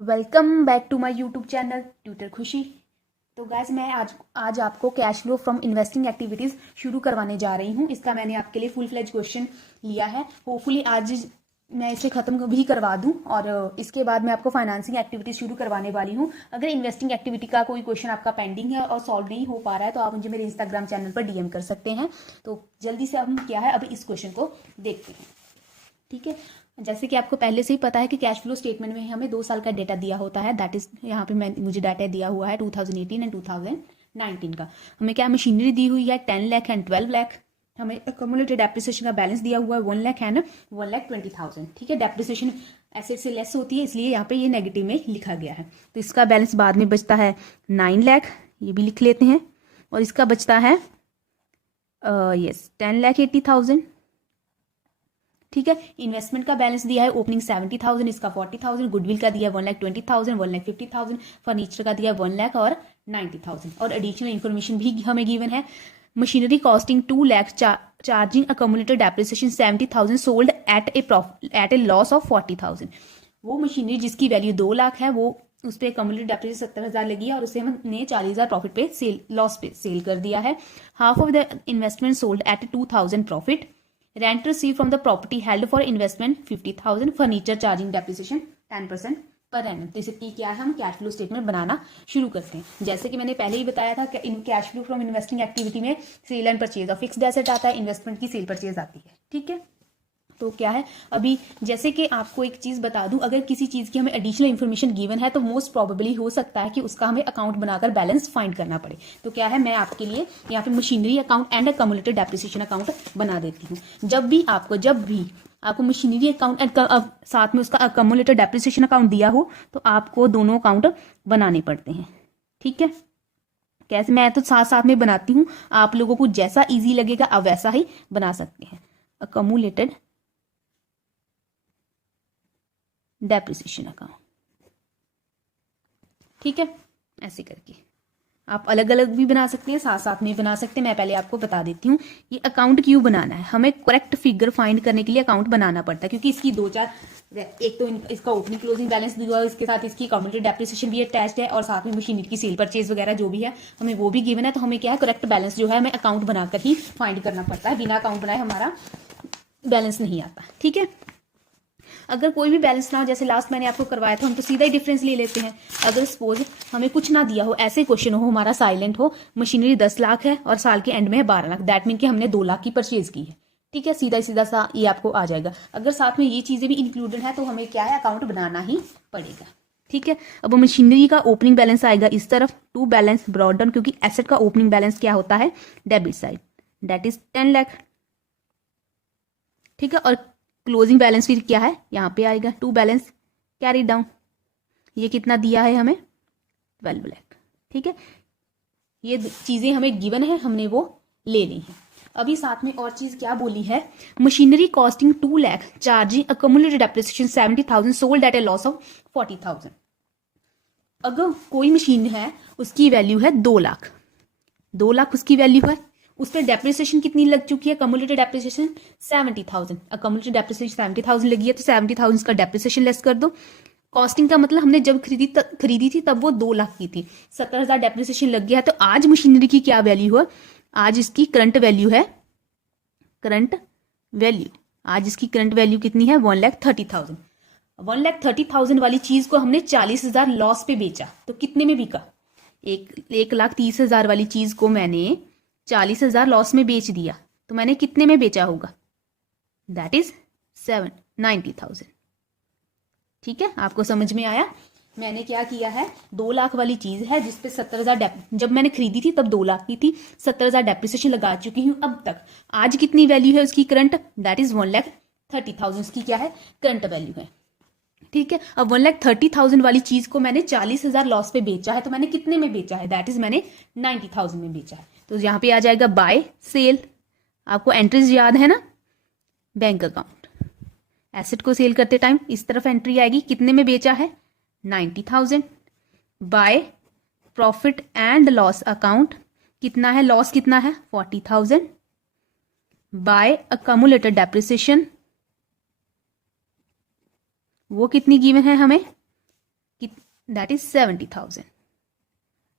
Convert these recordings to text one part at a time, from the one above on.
Welcome back to my YouTube channel tutor Khushi. तो guys मैं आज आपको cash flow from investing activities शुरू करवाने जा रही हूँ। इसका मैंने आपके लिए फुल फ्लेज क्वेश्चन लिया है। होपफुली आज मैं इसे ख़त्म भी करवा दूँ और इसके बाद मैं आपको फाइनेंसिंग एक्टिविटीज़ शुरू करवाने वाली हूँ। अगर इन्वेस्टिंग एक्टिविटी का कोई क्वेश्चन आपका पेंडिंग है और सॉल्व नहीं हो पा रहा है तो आप मुझे मेरे इंस्टाग्राम चैनल पर डीएम कर सकते हैं। तो जल्दी से हम क्या है अभी इस क्वेश्चन को देखते हैं। ठीक है, जैसे कि आपको पहले से ही पता है कि कैश फ्लो स्टेटमेंट में हमें 2 साल का डेटा दिया होता है। दैट इज यहाँ पे मुझे डाटा दिया हुआ है 2018 एंड 2019 का। हमें क्या मशीनरी दी हुई है 10 लाख एंड 12 लाख। हमें अकोमुलेटेड डेप्रिसिएशन का बैलेंस दिया हुआ है 1 लाख एंड 1,20,000। ठीक है, डेप्रिसिएशन एसेट से लेस होती है इसलिए यहाँ पे ये नेगेटिव में लिखा गया है। तो इसका बैलेंस बाद में बचता है 9 लाख, ये भी लिख लेते हैं। और इसका बचता है 10,80,000। ठीक है, इन्वेस्टमेंट का बैलेंस दिया है ओपनिंग 70,000, इसका 40,000, गुडविल का दिया है 1,20,000, 1,50,000, फर्नीचर का दिया है 1 लाख और 90,000। और एडिशनल इन्फॉर्मेशन भी हमें गिवन है। Machinery costing 2 lakh, charging accumulated depreciation 70,000, sold at A loss of 40,000। वो मशीनरी जिसकी वैल्यू 2 लाख है वो उस पर अकोमुलेटेड डेप्रिसिएशन 70,000 लगी है और उसे हमने 40,000 प्रॉफिट पे लॉस पे सेल कर दिया है। Half of the investment sold at 2,000 profit. Rent receive from the property held for investment 50,000, furniture charging depreciation 10% per annum. तो इसकी क्या है, हम कैश फ्लो स्टेटमेंट बनाना शुरू करते हैं। जैसे कि मैंने पहले ही बताया था कि in cash flow from investing activity में sale and purchase of fixed asset आता है, इन्वेस्टमेंट की सेल परचेज आती है। ठीक है, तो क्या है अभी जैसे कि आपको एक चीज बता दूं, अगर किसी चीज की हमें एडिशनल इन्फॉर्मेशन गिवन है तो मोस्ट प्रोबेबली हो सकता है कि उसका हमें अकाउंट बनाकर बैलेंस फाइंड करना पड़े। तो क्या है, मैं आपके लिए यहाँ पे machinery account and accumulated depreciation account बना देती हूँ। जब भी आपको मशीनरी अकाउंट एंड साथ में उसका अकोमुलेटेड डेप्रिसिएशन अकाउंट दिया हो तो आपको दोनों अकाउंट बनाने पड़ते हैं। ठीक है, कैसे, मैं तो साथ साथ में बनाती हूँ, आप लोगों को जैसा इजी लगेगा आप वैसा ही बना सकते हैं। अकोमुलेटेड डेप्रिसिएशन अकाउंट, ठीक है, ऐसे करके आप अलग अलग भी बना सकते हैं, साथ साथ में बना सकते हैं। मैं पहले आपको बता देती हूँ ये अकाउंट क्यों बनाना है। हमें करेक्ट फिगर फाइंड करने के लिए अकाउंट बनाना पड़ता है क्योंकि इसकी दो चार, एक तो इसका ओपनिंग क्लोजिंग बैलेंस दिया हुआ है, इसके साथ इसकी अकाउंटेड डेप्रिसिएशन भी अटैच्ड है और साथ में मशीनरी की सेल परचेज वगैरह जो भी है हमें वो भी गिवन है। तो हमें क्या है, करेक्ट बैलेंस जो है हमें अकाउंट बनाकर ही फाइंड करना पड़ता है। बिना अकाउंट बनाए हमारा बैलेंस नहीं आता। ठीक है, अगर कोई भी बैलेंस ना हो, जैसे लास्ट मैंने आपको करवाया था, हम तो सीधा ही डिफरेंस ले लेते हैं। अगर सपोज हमें कुछ ना दिया हो, ऐसे क्वेश्चन हो, हमारा साइलेंट हो, मशीनरी 10 लाख है और साल के एंड में है 12 लाख, दैट मीन कि हमने 2 लाख की परचेज की है। ठीक है, सीधा सीधा सा ये आपको आ जाएगा। अगर साथ में ये चीजें भी इंक्लूडेड है तो हमें क्या है, अकाउंट बनाना ही पड़ेगा। ठीक है, अब मशीनरी का ओपनिंग बैलेंस आएगा इस तरफ, टू बैलेंस ब्रॉड डाउन, क्योंकि एसेट का ओपनिंग बैलेंस क्या होता है, debit side, that is 10 lakh. ठीक है, और क्लोजिंग बैलेंस फिर क्या है, यहाँ पे आएगा टू बैलेंस कैरी डाउन। ये कितना दिया है हमें, 12 लाख। ठीक है, ये चीजें हमें गिवन है, हमने वो लेनी है। अभी साथ में और चीज क्या बोली है, machinery costing 2 lakh, charging accumulated depreciation 70,000, sold at A loss of 40,000। अगर कोई मशीन है उसकी वैल्यू है 2 लाख, 2 लाख उसकी वैल्यू है, उस पर डेप्रिसिएशन कितनी लग चुकी है, कम्युलेटेड डेप्रिसिएशन 70,000। कम्युलेटेड डेप्रिसिएशन 70,000 लगी है तो 70,000 का डेप्रिसिएशन लेस कर दो। कॉस्टिंग का मतलब हमने जब खरीदी थी तब वो 2 लाख की थी, 70,000 डेप्रिसिएशन लग गया है। तो आज मशीनरी की क्या वैल्यू है, आज इसकी करंट वैल्यू है, करंट वैल्यू आज इसकी करंट वैल्यू कितनी है, 1,30,000। 1,30,000 वाली चीज को हमने 40,000 लॉस पे बेचा तो कितने में बिका, 1,30,000 वाली चीज को मैंने 40,000 लॉस में बेच दिया तो मैंने कितने में बेचा होगा, दैट इज 90,000। ठीक है, आपको समझ में आया। मैंने क्या किया है, 2 लाख वाली चीज है जिसपे 70,000 जब मैंने खरीदी थी तब 2 लाख की थी, 70,000 डेप्रिसिएशन लगा चुकी हूं अब तक। आज कितनी वैल्यू है उसकी करंट, दैट इज 1,30,000 उसकी क्या है, करंट वैल्यू है। ठीक है, अब 1,30,000 वाली चीज को मैंने 40,000 लॉस पे बेचा है तो मैंने कितने में बेचा है, दैट इज मैंने 90,000 में बेचा है। तो यहाँ पे आ जाएगा बाय सेल। आपको एंट्रीज याद है ना, बैंक अकाउंट, एसेट को सेल करते टाइम इस तरफ एंट्री आएगी, कितने में बेचा है, 90,000। By profit and loss account, कितना है, लॉस कितना है, 40,000। बाय अकमुलेटेड डेप्रिसिएशन, वो कितनी गिवन है हमें, कि दैट इज 70,000।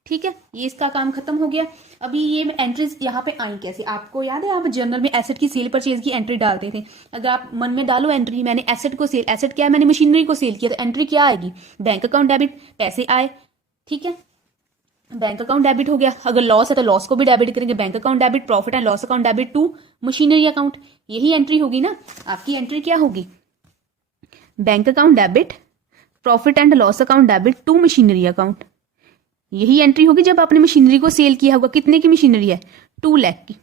ठीक है, ये इसका काम खत्म हो गया। अभी ये एंट्रीज यहाँ पे आई कैसे, आपको याद है आप जर्नल में एसेट की सेल परचेज की एंट्री डालते थे। अगर आप मन में डालो एंट्री, मैंने एसेट को सेल, एसेट क्या है, मैंने मशीनरी को सेल किया, तो एंट्री क्या आएगी, बैंक अकाउंट डेबिट, पैसे आए। ठीक है, बैंक अकाउंट डेबिट हो गया। अगर लॉस है तो लॉस को भी डेबिट करेंगे, bank account debit, profit and loss account debit to machinery account. यही एंट्री होगी ना आपकी। एंट्री क्या होगी, bank account debit, profit and loss account debit to machinery account. यही एंट्री होगी जब आपने मशीनरी को सेल किया होगा। कितने की मशीनरी है, 2 लाख की।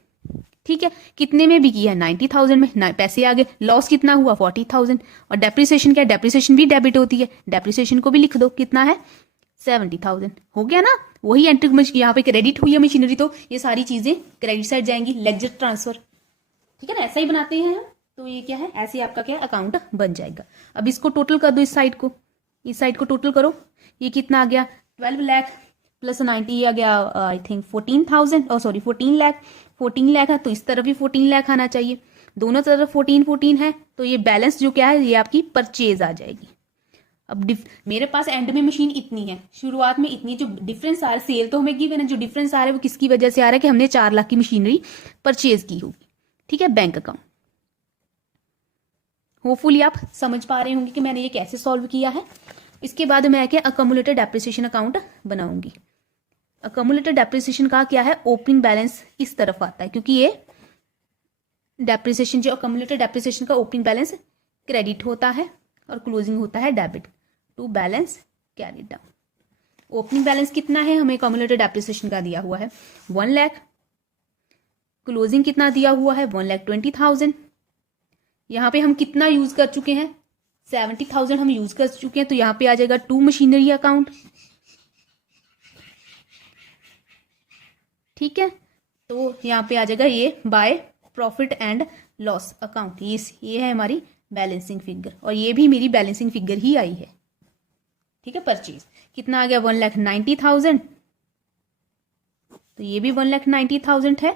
ठीक है, कितने में बिकी है, 90,000 में, पैसे आ गए। लॉस कितना हुआ, 40,000। और डेप्रिसिएशन क्या, डेप्रिसिएशन भी डेबिट होती है, डेप्रिसिएशन को भी लिख दो, कितना है, 70,000। हो गया ना, वही एंट्री यहाँ पे क्रेडिट हुई है मशीनरी, तो ये सारी चीजें क्रेडिट साइड जाएंगी, लेजर ट्रांसफर। ठीक है ना, ऐसा ही बनाते हैं हम। तो ये क्या है, ऐसे आपका क्या अकाउंट बन जाएगा। अब इसको टोटल कर दो, इस साइड को, इस साइड को टोटल करो। ये कितना आ गया, 12 लाख प्लस 90 आ गया आई थिंक 14,000, और सॉरी 14 लाख। 14 लाख है तो इस तरफ भी 14 लाख आना चाहिए, दोनों तरफ 14 है। तो ये बैलेंस जो क्या है, ये आपकी परचेज आ जाएगी। अब मेरे पास एंड में मशीन इतनी है, शुरुआत में इतनी, जो डिफरेंस आ रहा है, सेल तो हमें गिवन है, जो डिफरेंस आ रहा है वो किसकी वजह से आ रहा है कि हमने 4 लाख की मशीनरी परचेज की होगी। ठीक है, बैंक अकाउंट। होपफुली आप समझ पा रहे होंगे कि मैंने ये कैसे सॉल्व किया है। इसके बाद मैं क्या अकमुलेटेड डेप्रिसिएशन अकाउंट बनाऊंगी। अकमुलेटेड डेप्रिसिएशन का क्या है, ओपनिंग बैलेंस इस तरफ आता है, क्योंकि ये डेप्रिसिएशन, जो अकमुलेटेड डेप्रिसिएशन का ओपनिंग बैलेंस क्रेडिट होता है और क्लोजिंग होता है debit to balance carried down. Opening balance कितना है, हमें अकमुलेटेड डेप्रिसिएशन का दिया हुआ है 1 लाख। क्लोजिंग कितना दिया हुआ है, 1,20,000। यहाँ पे हम कितना यूज कर चुके हैं, 70,000 हम यूज कर चुके हैं, तो यहाँ पे आ जाएगा टू मशीनरी अकाउंट। ठीक है, तो यहाँ पे आ जाएगा ये by profit and loss account. ये है हमारी बैलेंसिंग फिगर, और ये भी मेरी बैलेंसिंग फिगर ही आई है। ठीक है, परचेज कितना आ गया, 1,90,000, तो ये भी 1,90,000 है,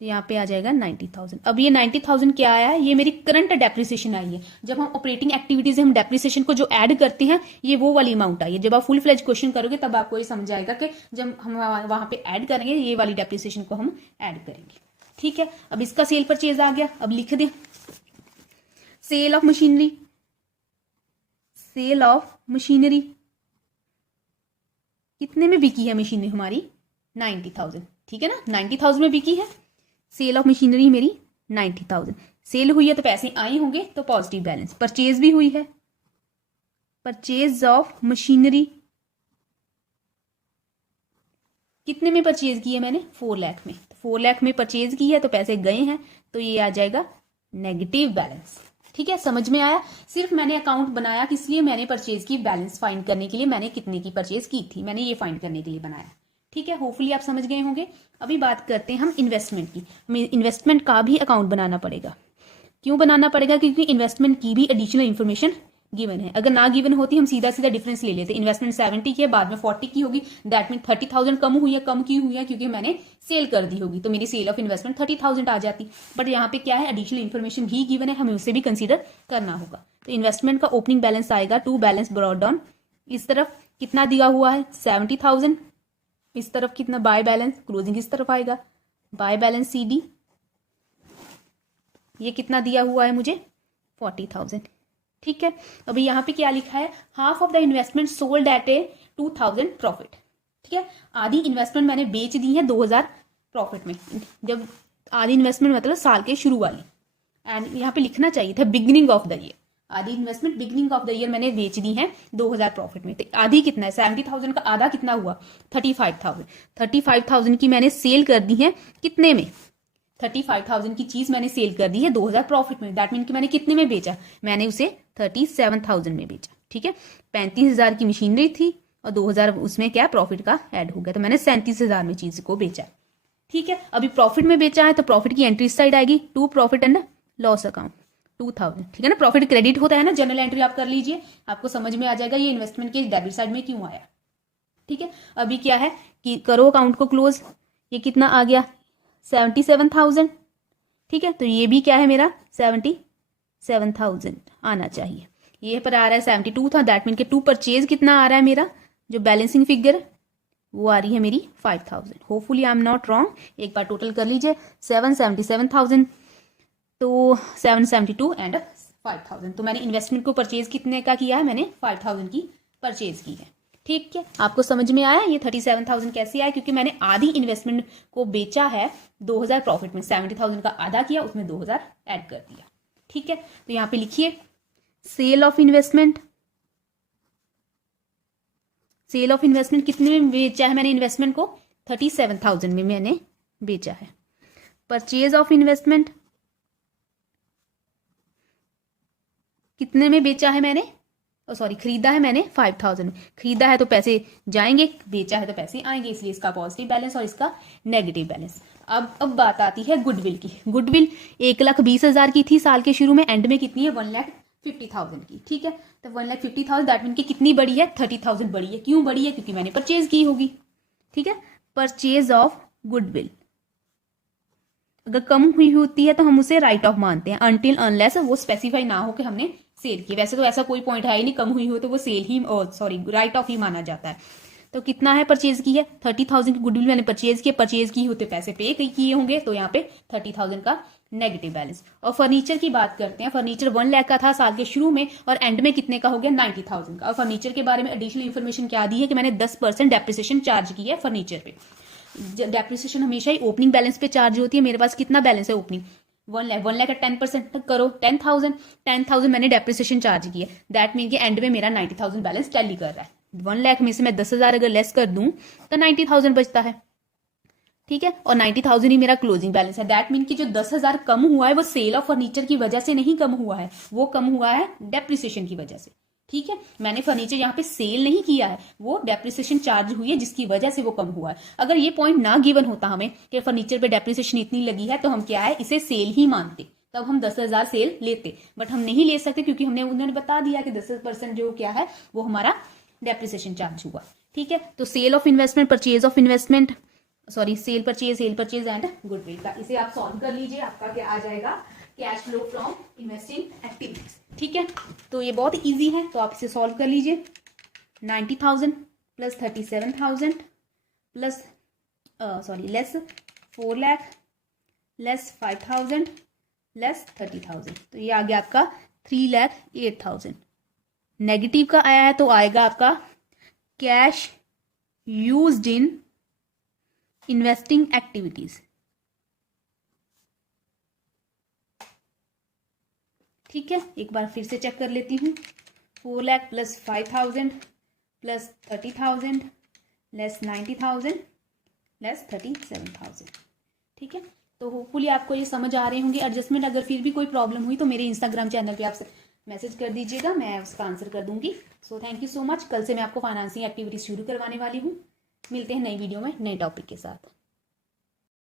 तो यहाँ पे आ जाएगा 90,000। अब ये 90,000 क्या आया है, ये मेरी करंट डेप्रिसिएशन आई है। जब हम ऑपरेटिंग एक्टिविटीज हम डेप्रिसिएशन को जो ऐड करते हैं, ये वो वाली अमाउंट आई है। जब आप फुल फ्लेज क्वेश्चन करोगे तब आपको ये समझ आएगा कि जब हम वहां पे ऐड करेंगे, ये वाली डेप्रिसिएशन को हम ऐड करेंगे। ठीक है, अब इसका सेल परचेज आ गया। अब लिख दें, sale of machinery, sale of machinery कितने में बिकी है मशीनरी हमारी, 90,000। ठीक है ना, 90,000 में बिकी है। सेल ऑफ मशीनरी मेरी 90,000 सेल हुई है, तो पैसे आए होंगे, तो पॉजिटिव बैलेंस। परचेज भी हुई है, परचेज ऑफ मशीनरी कितने में परचेज की है मैंने, 4 लाख में। 4 लाख में परचेज की है, तो पैसे गए हैं, तो ये आ जाएगा नेगेटिव बैलेंस। ठीक है, समझ में आया। सिर्फ मैंने अकाउंट बनाया किस लिए, मैंने परचेज की बैलेंस फाइंड करने के लिए, मैंने कितने की परचेज की थी, मैंने ये फाइंड करने के लिए बनाया। ठीक है, होपफुली आप समझ गए होंगे। अभी बात करते हैं हम इन्वेस्टमेंट की। हमें इन्वेस्टमेंट का भी अकाउंट बनाना पड़ेगा। क्यों बनाना पड़ेगा, क्योंकि इन्वेस्टमेंट की भी एडिशनल इन्फॉर्मेशन गिवन है। अगर ना गिवन होती हम सीधा सीधा डिफरेंस ले लेते, इन्वेस्टमेंट 70 की है, बाद में 40 की होगी, दैट मीन 30,000 कम हुई है। कम क्यों हुई है, क्योंकि मैंने सेल कर दी होगी, तो मेरी सेल ऑफ इन्वेस्टमेंट 30,000 आ जाती। बट यहाँ पे क्या है, एडिशनल इन्फॉर्मेशन भी गिवन है, हमें उसे भी कंसीडर करना होगा। तो इन्वेस्टमेंट का ओपनिंग बैलेंस आएगा टू बैलेंस ब्रॉट डाउन। इस तरफ कितना दिया हुआ है, 70,000। इस तरफ कितना, बाय बैलेंस, क्लोजिंग इस तरफ आएगा, बाय बैलेंस CD। ये कितना दिया हुआ है मुझे, 40,000। ठीक है, अभी यहाँ पे क्या लिखा है, half of the investment sold at A 2,000 profit. ठीक है, आधी इन्वेस्टमेंट मैंने बेच दी है 2,000 प्रॉफिट में। जब आधी इन्वेस्टमेंट मतलब साल के शुरू वाली, एंड यहाँ पे लिखना चाहिए था बिगिनिंग ऑफ द ईयर। आधी investment beginning of the year मैंने बेच दी है 2,000 प्रॉफिट में। तो आधी कितना है, 70,000 का आधा कितना हुआ, 35,000। 35,000 की मैंने सेल कर दी है कितने में, 35,000 की चीज मैंने सेल कर दी है 2,000 प्रॉफिट में। दैट मीन कि मैंने कितने में बेचा, मैंने उसे 37,000 में बेचा। ठीक है, 35,000 की मशीनरी थी और 2,000 उसमें क्या प्रॉफिट का ऐड हो गया, तो मैंने 37,000 में चीज को बेचा। ठीक है, अभी प्रॉफिट में बेचा है, तो प्रॉफिट की एंट्री इस साइड आएगी, to profit and loss account 2,000। ठीक है ना, प्रॉफिट क्रेडिट होता है ना, जनरल एंट्री आप कर लीजिए, आपको समझ में आ जाएगा ये इन्वेस्टमेंट के डेबिट साइड में क्यों आया। ठीक है, अभी क्या है कि करो अकाउंट को क्लोज। ये कितना आ गया, 77,000। ठीक है, तो ये भी क्या है मेरा 77,000 आना चाहिए। ये पर आ रहा है 72 था, दैट मीन के टू परचेज कितना आ रहा है मेरा, जो बैलेंसिंग फिगर वो आ रही है मेरी 5000। Hopefully I am not wrong. एक बार टोटल कर लीजिए, 777,000 तो 772 एंड 5000। तो मैंने इन्वेस्टमेंट को परचेज कितने का किया है, मैंने 5000 की परचेज की है। ठीक है, आपको समझ में आया ये 37,000 कैसे आया, क्योंकि मैंने आधी इन्वेस्टमेंट को बेचा है 2000 प्रॉफिट में, 70,000 का आधा किया, उसमें 2000 ऐड कर दिया। ठीक है, तो यहाँ पे लिखिए sale of investment. Sale of investment कितने में बेचा है मैंने इन्वेस्टमेंट को, 37,000 में मैंने बेचा है। परचेज ऑफ इन्वेस्टमेंट कितने में बेचा है मैंने, सॉरी खरीदा है मैंने 5000 में। खरीदा है तो पैसे जाएंगे, बेचा है तो पैसे आएंगे, इसलिए इसका पॉजिटिव बैलेंस और इसका नेगेटिव बैलेंस। अब बात आती है गुडविल की। गुडविल 1,20,000 की थी साल के शुरू में, एंड में कितनी है 1,50,000 की। ठीक है, तो 1,50,000 दैट मीन की कितनी बड़ी है, 30,000 बड़ी है। क्यों बड़ी है, क्योंकि मैंने परचेज की होगी। ठीक है, परचेज ऑफ गुडविल अगर कम हुई होती है तो हम उसे राइट ऑफ मानते हैं, अनटिल अनलेस वो स्पेसिफाई ना हो कि हमने सेल की। वैसे तो ऐसा कोई पॉइंट है ही नहीं, कम हुई हो तो वो सेल ही सॉरी राइट ऑफ ही माना जाता है। तो कितना है परचेज की है, 30,000 की गुडविल मैंने परचेज की, परचेज की होते पैसे पे किए होंगे, तो यहाँ पे 30,000 का नेगेटिव बैलेंस। और फर्नीचर की बात करते हैं, फर्नीचर 1 लाख का था साल के शुरू में और एंड में कितने का हो गया 90,000 का। और फर्नीचर के बारे में एडिशनल इन्फॉर्मेशन क्या दी है कि मैंने 10% डेप्रिसिएशन चार्ज की है फर्नीचर पे। डेप्रिसिएशन हमेशा ही ओपनिंग बैलेंस पे चार्ज होती है। मेरे पास कितना बैलेंस है ओपनिंग 1 लाख का 10% करो 10,000 मैंने डेप्रिसिएशन चार्ज की है, दैट मीन कि एंड में मेरा 90,000 बैलेंस टैली कर रहा है। 1 लाख में से मैं 10,000 अगर लेस कर दूं तो 90,000 बचता है। ठीक है, और 90,000 ही मेरा क्लोजिंग बैलेंस है। दैट मीन कि जो 10,000 कम हुआ है वो सेल ऑफ फर्नीचर की वजह से नहीं कम हुआ है, वो कम हुआ है डेप्रिसिएशन की वजह से। ठीक है, मैंने फर्नीचर यहाँ पे सेल नहीं किया है, वो डेप्रिसिएशन चार्ज हुई है जिसकी वजह से वो कम हुआ है। अगर ये पॉइंट ना गिवन होता हमें कि फर्नीचर पे डेप्रिसिएशन इतनी लगी है, तो हम क्या है इसे सेल ही मानते, तब हम 10,000 सेल लेते। बट हम नहीं ले सकते क्योंकि उन्होंने बता दिया कि 10% जो क्या है वो हमारा डेप्रिसिएशन चार्ज हुआ। ठीक है, तो sale of investment, purchase of investment, sorry sale purchase and goodwill का, इसे आप सॉल्व कर लीजिए। आपका क्या आ जाएगा, cash flow from investing activities. ठीक है, तो ये बहुत इजी है, तो आप इसे सॉल्व कर लीजिए। 90,000 plus 37,000 plus less 4 lakh less 5,000 less 30,000, तो ये आ गया आपका 3,08,000। नेगेटिव का आया है तो आएगा आपका cash used in investing activities. ठीक है, एक बार फिर से चेक कर लेती हूँ। 4 lakh plus 5,000 plus 30,000 less 90,000 less 37,000। ठीक है, तो होपफुली आपको ये समझ आ रहे होंगे एडजस्टमेंट। अगर फिर भी कोई प्रॉब्लम हुई तो मेरे इंस्टाग्राम चैनल पे आप मैसेज कर दीजिएगा, मैं उसका आंसर कर दूंगी। So thank you so much. कल से मैं आपको फाइनेंसिंग एक्टिविटीज शुरू करवाने वाली हूँ। मिलते हैं नई वीडियो में नए टॉपिक के साथ।